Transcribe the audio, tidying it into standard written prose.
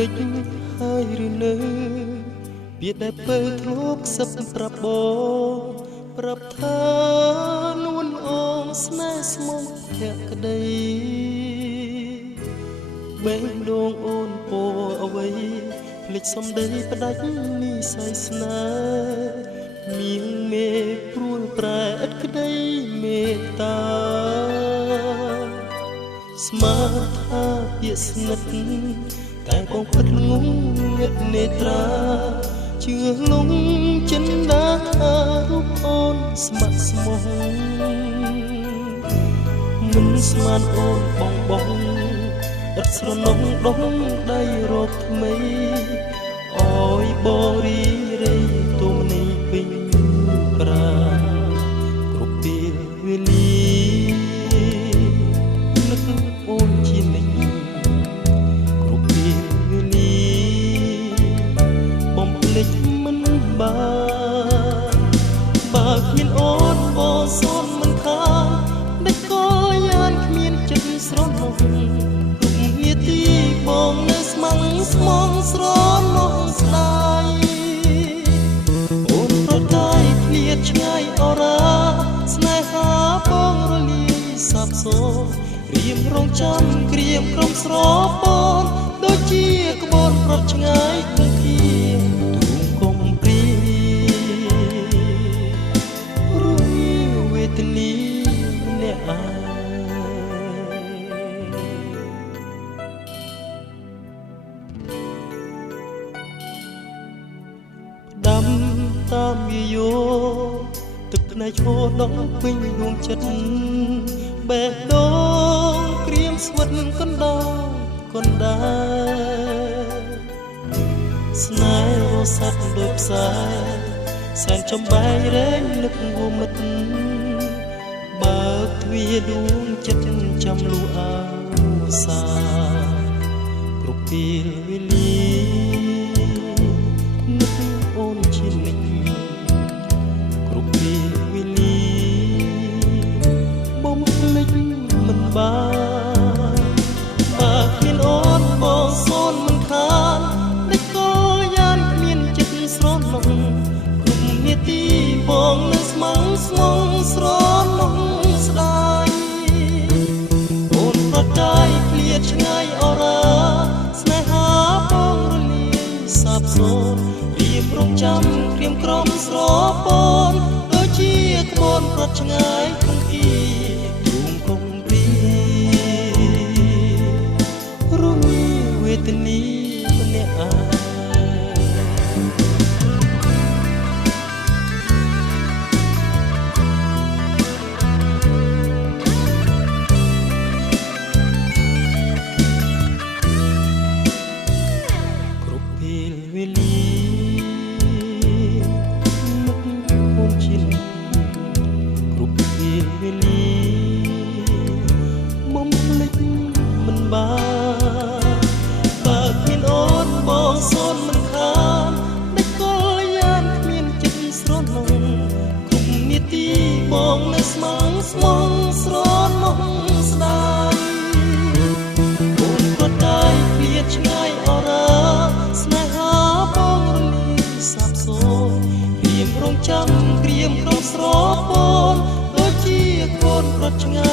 ភ្លេចហើយឬនៅវាដែលពើធ្លាប់សឹកប្រាប់បងប្រាប់ថានួនអូនស្នេហ៍ស្មោះភក្តីបេះដូងអូនពោអ្វីភ្លេចសំដីផ្ដាច់និស័យស្នេហ៍មៀងមេព្រួលប្រែឥតក្តីមេត្តាស្មានថាពាក្យស្និទ្ធតែបងពិតងងឹតនេត្រាជឿលងចិនដាថារូបអូនស្ម័គ្រស្មោះមិនស្មានអូនបងឥតស្រណុកដុំដៃរកថ្មីអើយបរិរេទុំនេះពេញប្រាគ្រប់ពេលវេលានឹកអូនជានិច្ចគ្រប់ពេលវេលាបំភ្លេចមិនបានបើគ្មានអូនបងសូនមិនខានដឹកក៏យ៉ាងគ្មានចិត្តស្រណុកទីបងនៅស្មងស្មងស្រណោះស្ដាយអូនប្រកាយឃ្លាតឆ្ងាយអរាស្នេហាបងរលាយសាបសូន្យក្រៀមរងចាំក្រៀមក្រុមស្រពនដូចជាក្បូនប្រត់ឆ្ងាយគំធាទូងកុំព្រីរួយវេទនីអ្នកអាដាំតាមវាយោទឹកភ្នែកហូរដងពេញដួងចិត្តបេះដូងក្រៀមស្វិតកណ្ដោកណ្ដាស្នេហ៍រសាត់ដូចផ្សាសែនចំបាយរែងនឹកងមិតបើកទ្វារដួងចិត្តចាំលូអាសាគ្រប់ពេលវេលាអូនជានិច្ចគ្រប់ពេលវេលាបំភ្លេចមិនបានបើគ្មានអូនបងសូនមិនខានដឹកក៏យ៉ាងគ្មានចិត្តស្រណុកគ្រប់នាទីបងនៅស្មងស្មងស្រណុកស្ដាយអូនប្រកាយឃ្លាតឆ្ងាយអរាស្នេហាបងរលាយសាបសូន្យរងចាំក្រៀមក្រុមស្រពនដូចជាក្បូនប្រត់ឆ្ងាយគំពីទូងកុំព្រីរួយវេទនីម្នាក់អាគ្រប់ពេលវេលាវេលាបំភ្លេចមិនបានបើគ្មានអូនបងសូនមិនខានដឹកក៏យ៉ាងគ្មានចិត្តស្រណុកគ្រប់នាទីបងនៅស្មងស្មងស្រណុកស្ដាយអូនប្រកាយឃ្លាតឆ្ងាយអរាស្នេហាបងរលាយសាបសូន្យក្រៀមរងចាំក្រៀមក្រុមស្រពនដូចជាកូនប្រត់ឆ្ងាយ